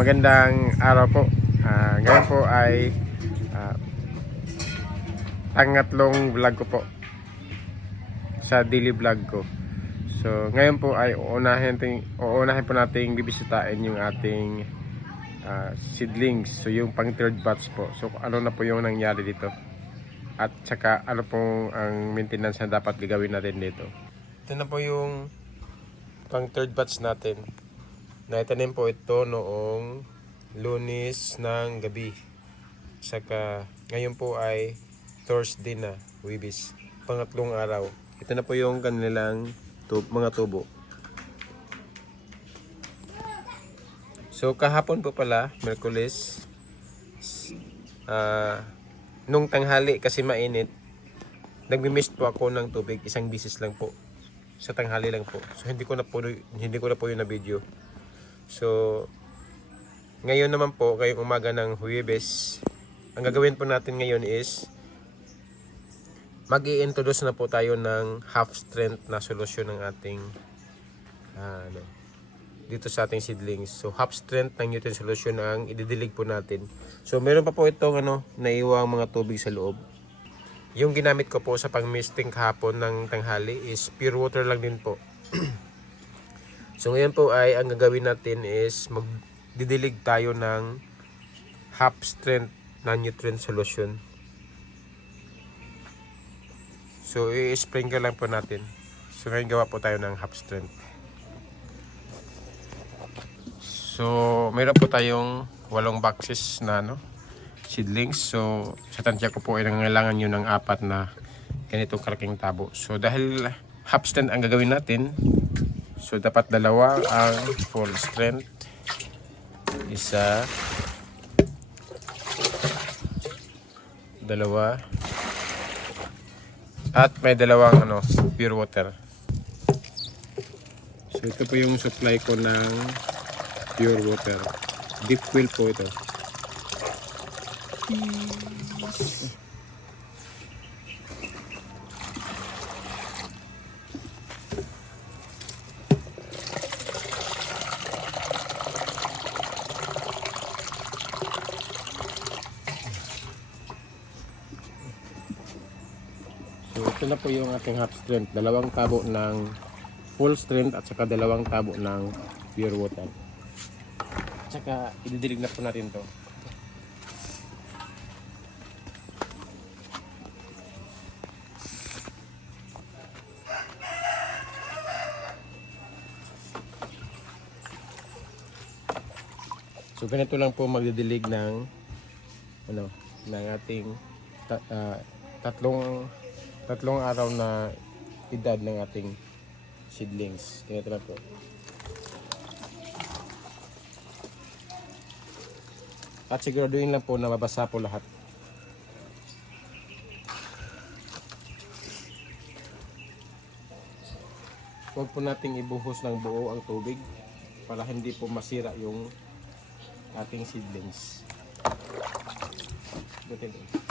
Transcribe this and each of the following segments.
magandang araw po. Ah, ngayon po ay ah, pangatlong vlog ko po sa daily vlog ko. So, ngayon po ay uunahin, ting, uunahin po nating bibisitahin yung ating ah, seedlings. So, yung pang third batch po. So, ano na po yung nangyari dito. At saka ano pong ang maintenance na dapat gagawin natin dito. Ito na po yung pang third batch natin. Naitanim po ito noong lunes ng gabi. Saka ngayon po ay Thursday na, Wibis. Pangatlong araw. Ito na po yung kanilang tub, mga tubo. So kahapon po pala, Merkulis, ah nung tanghali kasi mainit, nagmi-mist po ako ng tubig, isang bisis lang po. Sa tanghali lang po. So hindi ko na po hindi ko na po yun na video. So, ngayon naman po, ngayong umaga ng Huwebes, ang gagawin po natin ngayon is mag introduce na po tayo ng half strength na solusyon ng ating ah, ano, dito sa ating seedlings. So, half strength ng Newton solution ang ididilig po natin. So, meron pa po itong ano, naiwang mga tubig sa loob. Yung ginamit ko po sa pang-misting kahapon ng tanghali is pure water lang din po. So ngayon po ay ang gagawin natin is magdidilig tayo ng half strength na nutrient solution. So i-sprinkle lang po natin. So ngayon gawa po tayo ng half strength. So meron po tayong walong boxes na ano, seedlings. So sa tansya ko po ay nangangailangan nyo ng apat na ganitong kalaking tabo. So dahil half strength ang gagawin natin, So dapat dalawa ang full strength. Isa. Dalawa. At may dalawang ano, pure water. So ito po yung supply ko ng pure water. Deep well po ito. So ito na po yung ating half strength. Dalawang tabo ng full strength at saka dalawang tabo ng pure water. At saka ididilig na po natin to. So ganito lang po magdidilig ng ano ng ating ta- ah, tatlong tatlong araw na edad ng ating seedlings. Lang po. At siguraduhin lang po na mabasa po lahat. Huwag po nating ibuhos ng buo ang tubig para hindi po masira yung ating seedlings. Butin po.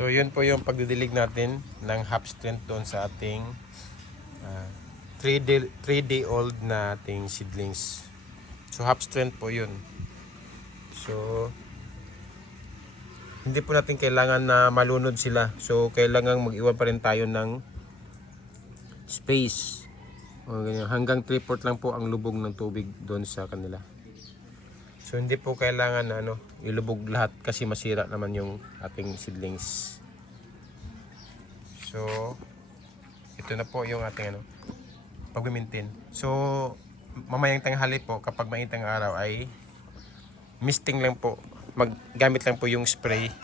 So yun po yung pagdidilig natin ng half strength doon sa ating 3 day 3 day old na ating seedlings. So half strength po yun. So hindi po natin kailangan na malunod sila. So kailangan mag-iwan pa rin tayo ng space. O, ganyan. Hanggang 3 port lang po ang lubog ng tubig doon sa kanila. So hindi po kailangan na ano, ilubog lahat kasi masira naman yung ating seedlings. So ito na po yung ating ano, pag-maintain. So mamayang tanghali po kapag mainit ang araw ay misting lang po. Maggamit lang po yung spray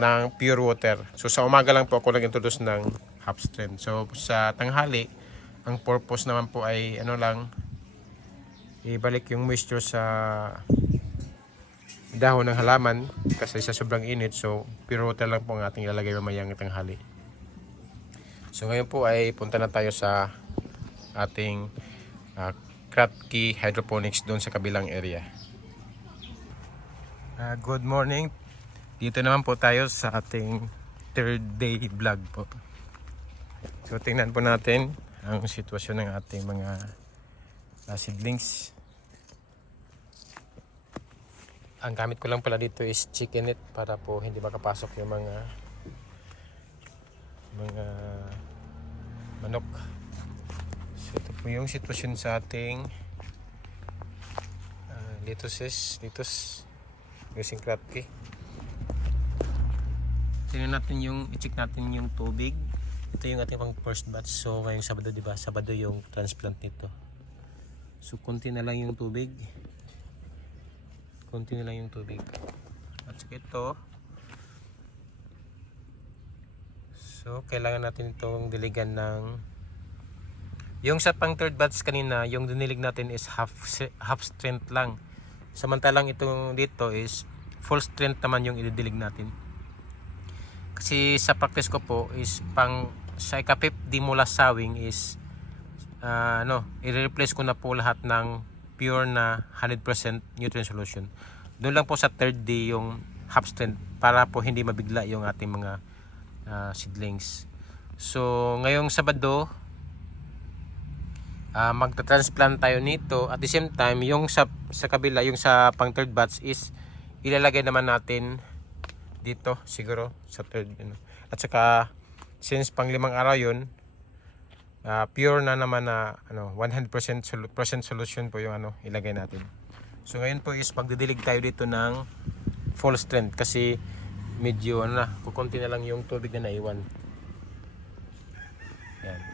ng pure water. So sa umaga lang po ako nag-introduce ng half strength. So sa tanghali, ang purpose naman po ay ano lang ibalik yung moisture sa dahon ng halaman kasi sa sobrang init so water lang po ang ating ilalagay mamayang tanghali. So ngayon po ay punta na tayo sa ating uh, Kratky Hydroponics doon sa kabilang area. Ah, good morning. Dito naman po tayo sa ating third day vlog po. So tingnan po natin ang sitwasyon ng ating mga uh, seedlings. Ang gamit ko lang pala dito is chicken net para po hindi makapasok yung mga mga manok. So ito po yung sitwasyon sa ating uh, lettuces, lettuce using kratky. Tingnan natin yung i-check natin yung tubig. Ito yung ating pang first batch. So ngayong Sabado, 'di ba? Sabado yung transplant nito. So konti na lang yung tubig. Konti na lang yung tubig. At saka ito. So kailangan natin itong diligan ng yung sa pang third batch kanina, yung dinilig natin is half half strength lang. Samantalang itong dito is full strength naman yung ididilig natin. Kasi sa practice ko po is pang sa ikapip di mula sawing is ah, ano, i-replace ko na po lahat ng pure na 100% nutrient solution. Doon lang po sa third day yung half strength para po hindi mabigla yung ating mga ah, seedlings. So, ngayong Sabado, ah magta-transplant tayo nito at the same time yung sa sa kabila yung sa pang third batch is ilalagay naman natin dito siguro sa third ano. at saka since pang limang araw yun ah, pure na naman na ano 100% sol- percent solution po yung ano ilagay natin so ngayon po is pagdidilig tayo dito ng full strength kasi medyo ano na kukunti na lang yung tubig na naiwan yan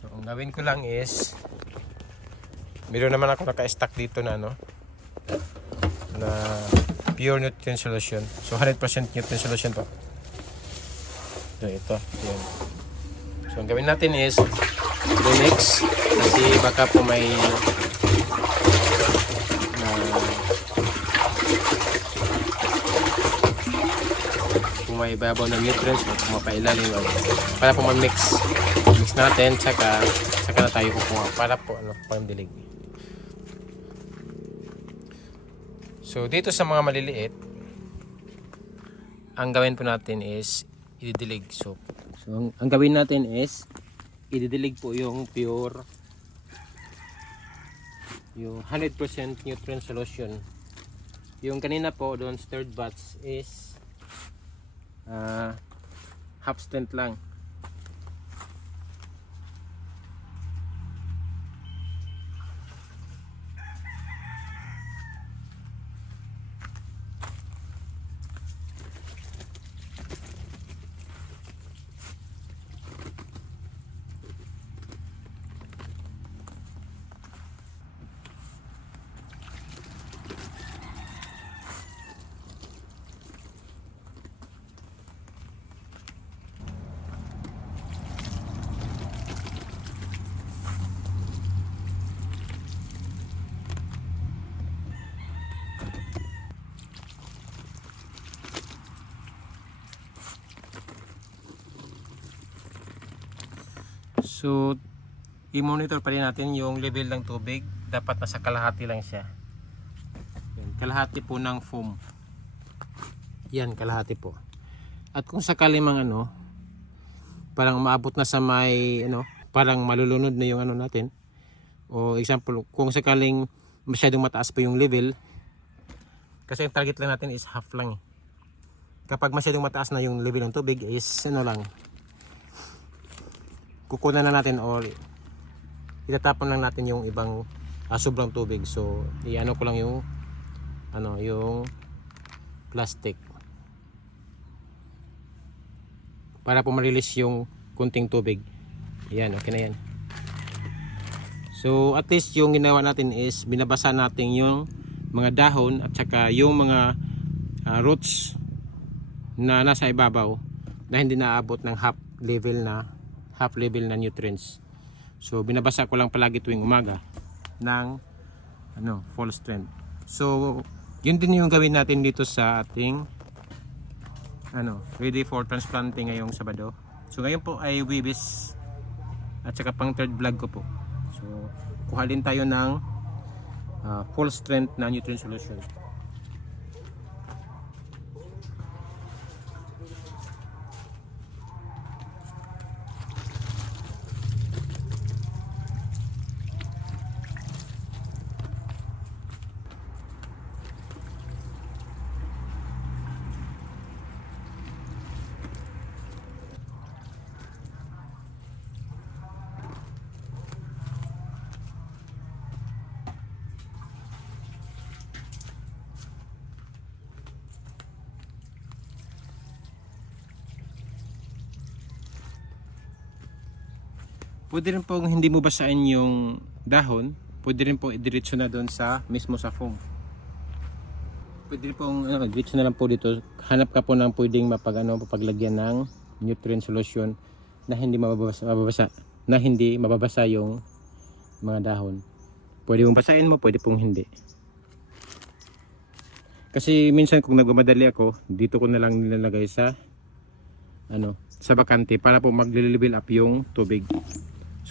So, ang gawin ko lang is meron naman ako naka-stack dito na ano na pure nutrient solution. So, 100% nutrient solution to. So, ito. Yan. So, ang gawin natin is remix kasi baka po may na kung may babaw ng nutrients o mapailalim o para po mag-mix mix natin saka saka na tayo kukuha para po ano pang-dilig so dito sa mga maliliit ang gawin po natin is ididilig. So, so ang, ang gawin natin is ididilig po yung pure yung 100% nutrient solution. Yung kanina po doon third batch is ah half strength lang So, i-monitor pa rin natin yung level ng tubig. Dapat nasa kalahati lang siya. Yan, kalahati po ng foam. Yan, kalahati po. At kung sakali mang ano, parang maabot na sa may, ano, parang malulunod na yung ano natin. O example, kung sakaling masyadong mataas pa yung level, kasi ang target lang natin is half lang eh. Kapag masyadong mataas na yung level ng tubig is ano lang, kukunan na natin or itatapon lang natin yung ibang ah, sobrang tubig. So, iano ko lang yung ano, yung plastic. Para po ma-release yung kunting tubig. Yan, okay na yan. So, at least yung ginawa natin is binabasa natin yung mga dahon at saka yung mga ah, roots na nasa ibabaw na hindi naabot ng half level na half level na nutrients. So binabasa ko lang palagi tuwing umaga ng ano, full strength. So yun din yung gawin natin dito sa ating ano, ready for transplanting ngayong Sabado. So ngayon po ay Wibis at saka pang third vlog ko po. So kuha din tayo ng ah, full strength na nutrient solution. Pwede rin pong hindi mo basain yung dahon, pwede rin pong idiretso na doon sa mismo sa foam. Pwede rin pong ano, diretso na lang po dito. Hanap ka po ng pwedeng mapag ano, papaglagyan ng nutrient solution na hindi mababasa, mababasa na hindi mababasa yung mga dahon. Pwede mong basahin mo, pwede pong hindi. Kasi minsan kung nagmamadali ako, dito ko na lang nilalagay sa ano, sa bakante para po mag-level up yung tubig.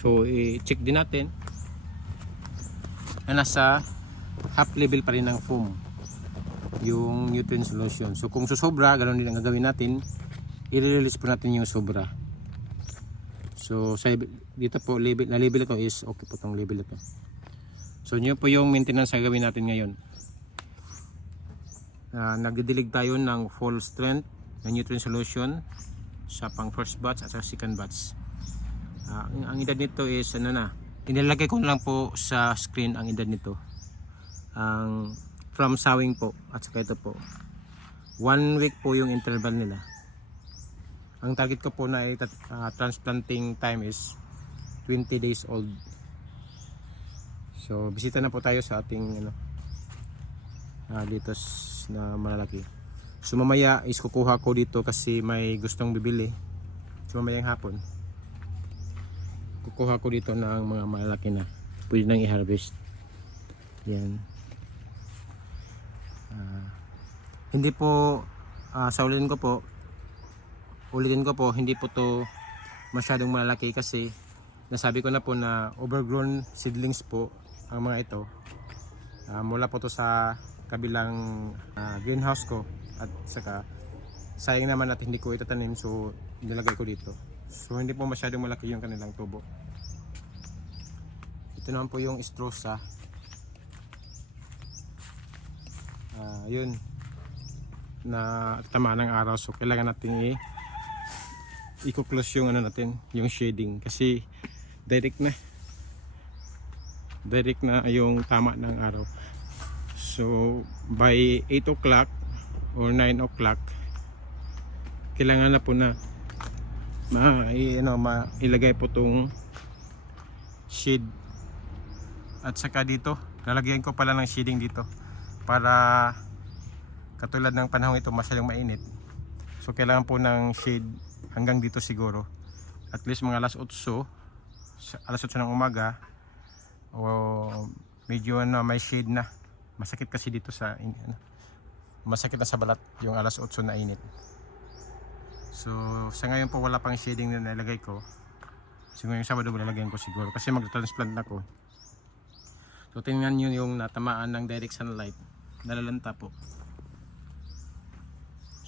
So, i-check din natin na nasa half level pa rin ng foam yung nutrient solution. So, kung susobra, ganoon din ang gagawin natin. I-release po natin yung sobra. So, sa, dito po, label, na label ito is okay po tong label ito. So, yun po yung maintenance na gagawin natin ngayon. Uh, nagdidilig tayo ng full strength na nutrient solution sa pang first batch at sa second batch. Ah, ang, ang edad nito is ano na, inilagay ko lang po sa screen ang edad nito. Ang from sowing po at saka ito po. One week po yung interval nila. Ang target ko po na ah, transplanting time is 20 days old. So, bisita na po tayo sa ating ano, ah, dito na malalaki. So mamaya is kukuha ko dito kasi may gustong bibili. So mamayang hapon. Kukuha ko dito ng mga malaki na. Pwede nang i-harvest. Yan. Ah, hindi po ah, sa ulitin ko po ulitin ko po hindi po to masyadong malaki kasi nasabi ko na po na overgrown seedlings po ang mga ito Ah, mula po to sa kabilang ah, greenhouse ko at saka sayang naman at hindi ko itatanim so nilagay ko dito so hindi po masyadong malaki yung kanilang tubo. Ito naman po yung strosa Ah, yun. Na tama ng araw. So kailangan natin i i-close yung ano natin yung shading. Kasi direct na. Direct na yung tama ng araw. So by 8 o'clock or 9 o'clock kailangan na po na ma, i, ano, ma, ilagay po tong shade at saka dito lalagyan ko pala ng shading dito para katulad ng panahon ito masyadong mainit. So kailangan po ng shade hanggang dito siguro. At least mga alas 8 sa- alas 8 ng umaga o medyo ano, may shade na. Masakit kasi dito sa ano, masakit na sa balat yung alas 8 na init so sa ngayon po wala pang shading na nilagay ko so ngayong Sabado lalagyan ko siguro kasi mag-transplant ako so tingnan nyo yung natamaan ng direct sunlight nalalanta po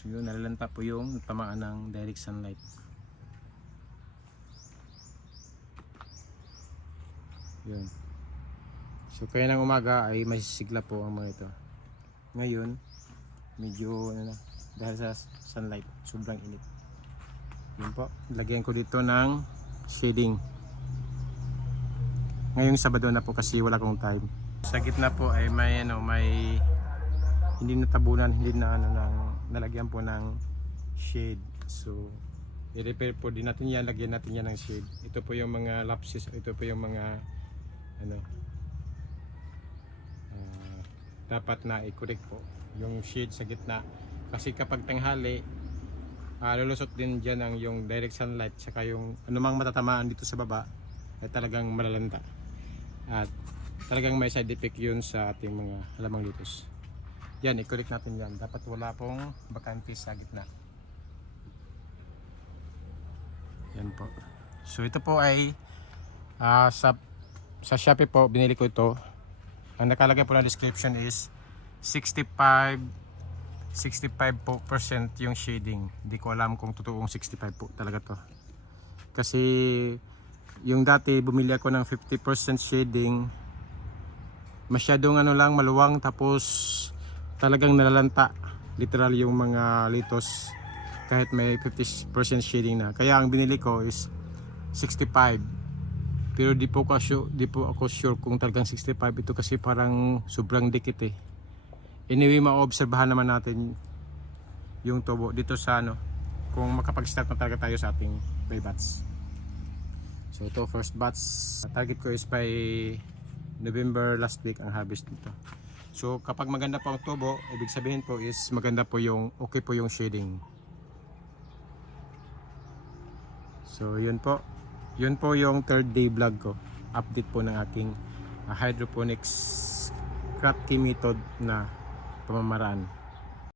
So yun, nalalanta po yung tamaan ng direct sunlight. Yun. So kaya ng umaga ay masisigla po ang mga ito. Ngayon, medyo ano na, dahil sa sunlight, sobrang init. Yun po, lagyan ko dito ng shading. Ngayong Sabado na po kasi wala akong time. Sa gitna po ay may ano, may hindi natabunan, hindi na ano nang nalagyan po ng shade. So i-repair po din natin yan, lagyan natin yan ng shade. Ito po yung mga lapses, ito po yung mga ano ah, dapat na i-correct po yung shade sa gitna. Kasi kapag tanghali, ah, lulusot din dyan ang yung direct sunlight saka yung anumang matatamaan dito sa baba ay talagang malalanta. At talagang may side effect yun sa ating mga halamang litos. Yan, i-correct natin yan. Dapat wala pong bakante sa gitna. Yan po. So ito po ay ah, sa sa Shopee po binili ko ito. Ang nakalagay po na description is 65 65 po percent yung shading. Hindi ko alam kung totoong 65 po talaga to. Kasi yung dati bumili ako ng 50% shading masyadong ano lang maluwang tapos talagang nalalanta literal yung mga litos kahit may 50% shading na kaya ang binili ko is 65 pero di po, ko sure, di po ako sure kung talagang 65 ito kasi parang sobrang dikit eh anyway maobserbahan naman natin yung tubo dito sa ano kung makapag-start na talaga tayo sa ating by bats. So ito first batch target ko is by November last week ang harvest nito so kapag maganda po ang tubo ibig sabihin po is maganda po yung okay po yung shading. So yun po. Yun po yung third day vlog ko. Update po ng aking uh, hydroponics craft key method na pamamaraan